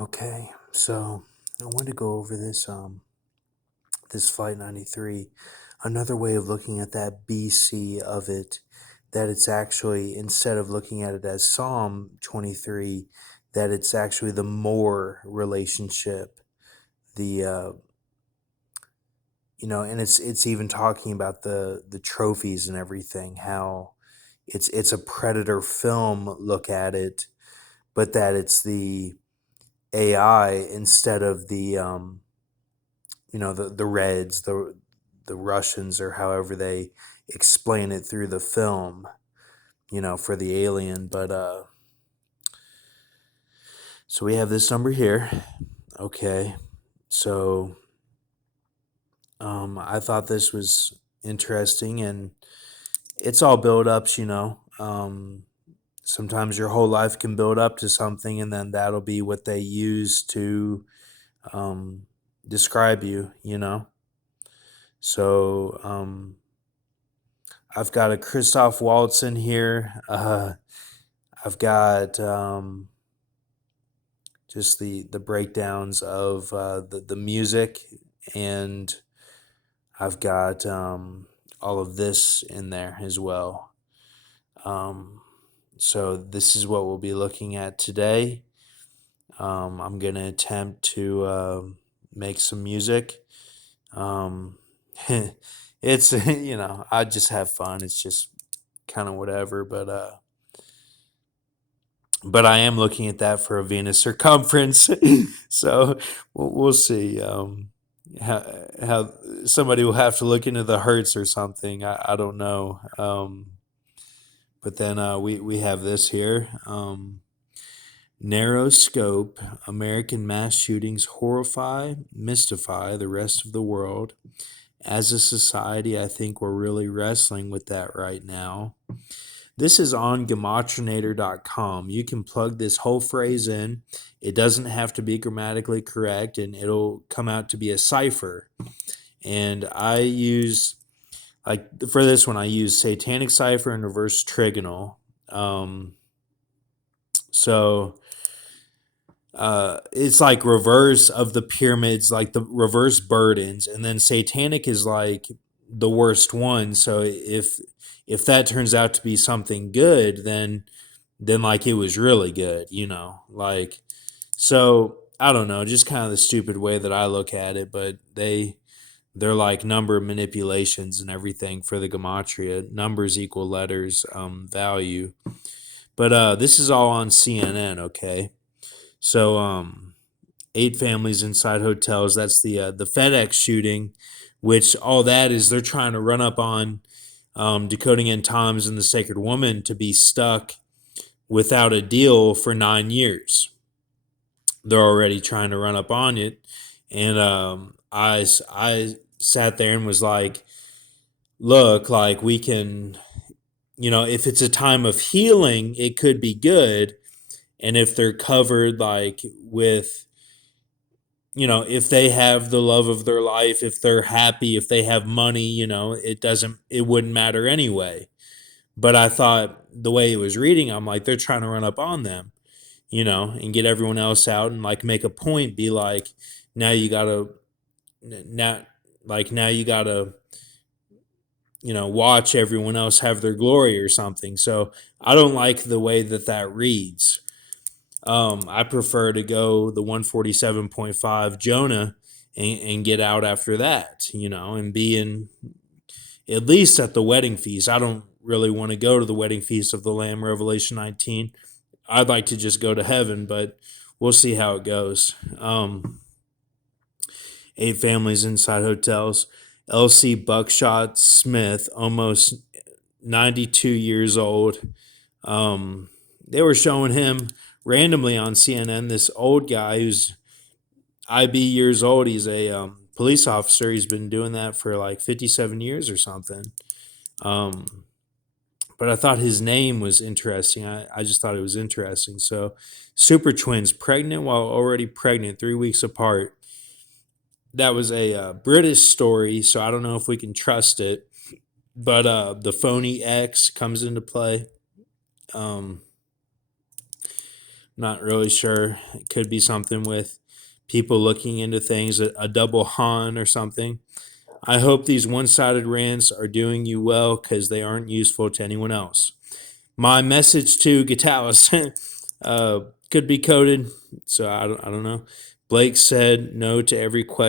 Okay, so I wanted to go over this Flight 93. Another way of looking at that BC of it, that it's actually, instead of looking at it as Psalm 23, that it's actually the more relationship. The and it's even talking about the trophies and everything, how it's a predator film look at it, but that it's the AI instead of the Reds, the Russians, or however they explain it through the film, for the alien. But so we have this number here. Okay, so I thought this was interesting, and it's all build-ups. Sometimes your whole life can build up to something, and then that'll be what they use to um, describe you. So I've got a Christoph Waltz in here. I've got just the breakdowns of the music, and I've got all of this in there as well. So this is what we'll be looking at today. I'm going to attempt to make some music. It's I just have fun. It's just kind of whatever, but I am looking at that for a Venus circumference. So we'll see. How somebody will have to look into the hertz or something. I don't know. But then we have this here. Narrow scope. American mass shootings horrify, mystify the rest of the world. As a society, I think we're really wrestling with that right now. This is on gematrinator.com. You can plug this whole phrase in. It doesn't have to be grammatically correct, and it'll come out to be a cipher. And I use, for this one, I use satanic cipher and reverse trigonal. So it's like reverse of the pyramids, like the reverse burdens, and then satanic is like the worst one. So if that turns out to be something good, then like it was really good. Like, so I don't know, just kind of the stupid way that I look at it, but they're like number manipulations and everything for the gematria. Numbers equal letters, value. But this is all on CNN, okay? So 8 families inside hotels. That's the FedEx shooting, which all that is they're trying to run up on Decoding End Times and the Sacred Woman to be stuck without a deal for 9 years. They're already trying to run up on it, and I sat there and was like, look, like we can, if it's a time of healing, it could be good. And if they're covered like with, if they have the love of their life, if they're happy, if they have money, it wouldn't matter anyway. But I thought the way it was reading, I'm like, they're trying to run up on them, and get everyone else out and like make a point, be like, now you gotta, now you gotta, watch everyone else have their glory or something. So I don't like the way that reads. I prefer to go the 147.5 Jonah and get out after that, and be in at least at the wedding feast. I don't really want to go to the wedding feast of the Lamb, Revelation 19. I'd like to just go to heaven, but we'll see how it goes. 8 families inside hotels. L.C. Buckshot Smith, almost 92 years old. They were showing him randomly on CNN, this old guy who's IB years old. He's a police officer. He's been doing that for like 57 years or something. But I thought his name was interesting. I just thought it was interesting. So, super twins, pregnant while already pregnant, 3 weeks apart. That was a British story, so I don't know if we can trust it. But the phony X comes into play. Not really sure. It could be something with people looking into things, a double Han or something. I hope these one sided rants are doing you well because they aren't useful to anyone else. My message to Gatalis could be coded, so I don't know. Blake said no to every question.